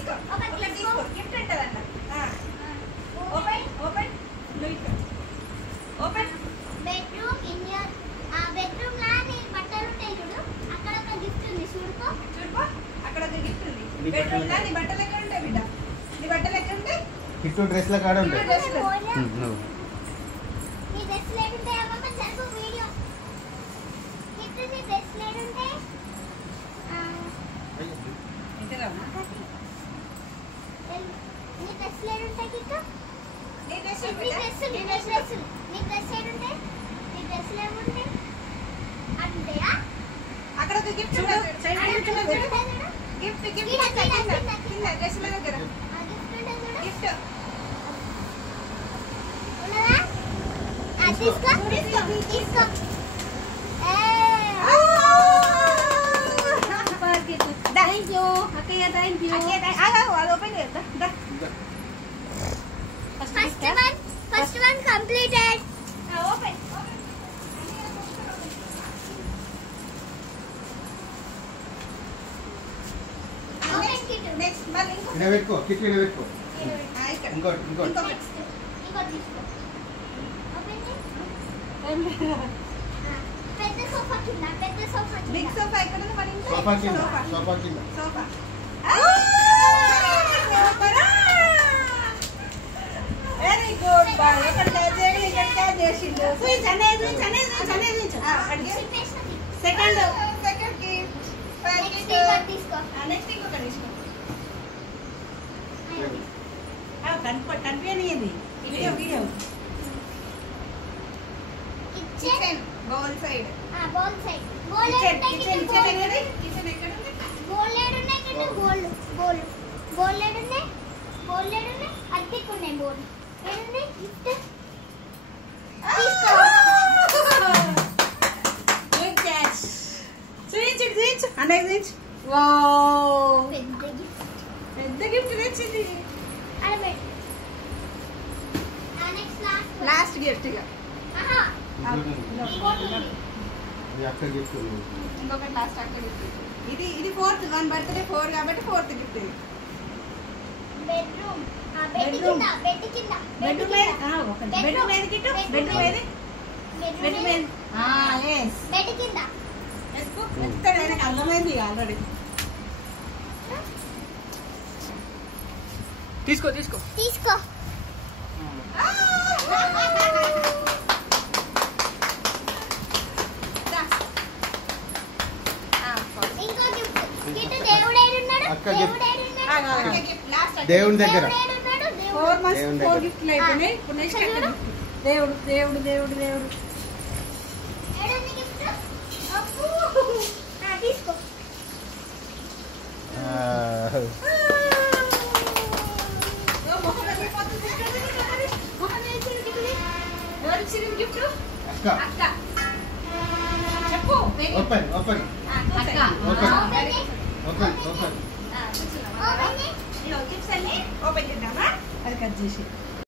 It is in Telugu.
తీసుకో ఒకటి తీసుకో గిఫ్ట్ ఉంటదంట open open open bedroom in your bedroom లా నీ బట్టలు ఉంటాయి చూడు అక్కడ ఒక గిఫ్ట్ ఉంది చూడుకో అక్కడ ఒక గిఫ్ట్ ఉంది బెడ్రూమ్ లా నీ బట్టలు ఎక్కడ ఉంటాయి బిడ్డ నీ బట్టలు ఎక్కడ ఉంటాయి కిట్టు డ్రెస్ ల కాడ ఉంటాయి నీ డ్రెస్ లేకుంటే అమ్మమ్మ జరుపు వీడియో కిట్టు నీ డ్రెస్ లేకుంటే ఇంతరామా నీ డ్రెస్ లేకుంటే కిట్టు నీ డ్రెస్ నీ డ్రెస్ లేకుంటే నీ డ్రెస్ లేకుంటే అంతేయా అక్కడ ఒక గిఫ్ట్ ఉంది సైడ్ గిఫ్ట్ గిఫ్ట్ కింద డ్రెస్ ల దగ్గర ఆ గిఫ్ట్ ఉంటే చూడు గిఫ్ట్ ఉన్నదా తీసుకో తీసుకో థ్యాంక్ యూ అక్కయ్య థ్యాంక్ యూ అది ఓపెన్ చేద్దా first one completed open open Kittu next మళ్ళీ ఇడ పెట్టుకో కిట్టు ఇడ పెట్టుకో ఇక్కడ ఇంకోటి నెక్స్ట్ ఇంకో తీసుకో ఓపెన్ పెద్ద సోఫా బిగ్ సోఫా ఎక్కడ ఉంది మన ఇంట్లో సోఫా కింద సోఫా వెరీ గుడ్ బాయ్ ఎక్కడ చేయాలి ఇక్కడ చేసిండు సెకండ్ కి నెక్స్ట్ ఇంకో తీసుకో నెక్స్ట్ ఇంకొక తీసుకో కనిపించనిది video kitchen bowl side bowl side kitchen ఎక్కడ ఉంది బౌల్ లేడున్నాయి కింద బౌల్ లేడున్నాయి అద్దెకున్నాయి బౌల్ ఏడుంది గిఫ్ట్ తీసుకో గుడ్ క్యాచ్ చూయించు అన్నయ్య చూయించు వావ్ పెద్ద గిఫ్ట్ తెచ్చింది అరే నెక్స్ట్ లాస్ట్ గిఫ్ట్ ఇక అక్కడ గిఫ్ట్ ఇంకొకటి లాస్ట్ అక్క గిఫ్ట్ ఇది ఫోర్త్ వన్ బర్త్డే 4 కాబట్టి ఫోర్త్ గిఫ్ట్ ఇది బెడ్రూమ్ బెడ్రూమ్ ఏది గిట్టు బెడ్రూమ్ ఏది బెడ్రూమ్ ఏది yes బెడ్ కింద ఎస్కో ఎత్తడైనా అర్థమైంది ఆల్రెడీ తీసుకో ఇంకో గిఫ్ట్ గిట్టు దేవుడు ఏడున్నాడు అక్క గిఫ్ట్ లాస్ట్ దేవుని దగ్గర 4 months 4 గిఫ్ట్లు అయిపోయినాయి ఇప్పుడు నెక్స్ట్ దేవుడు ఏడుంది గిఫ్ట్ అబ్బో తీసుకో అక్క చెప్పు ఓపెన్ ఓపెన్ గిఫ్ట్స్ అన్ని ఓపెన్ చేద్దామా అది కట్ చేసి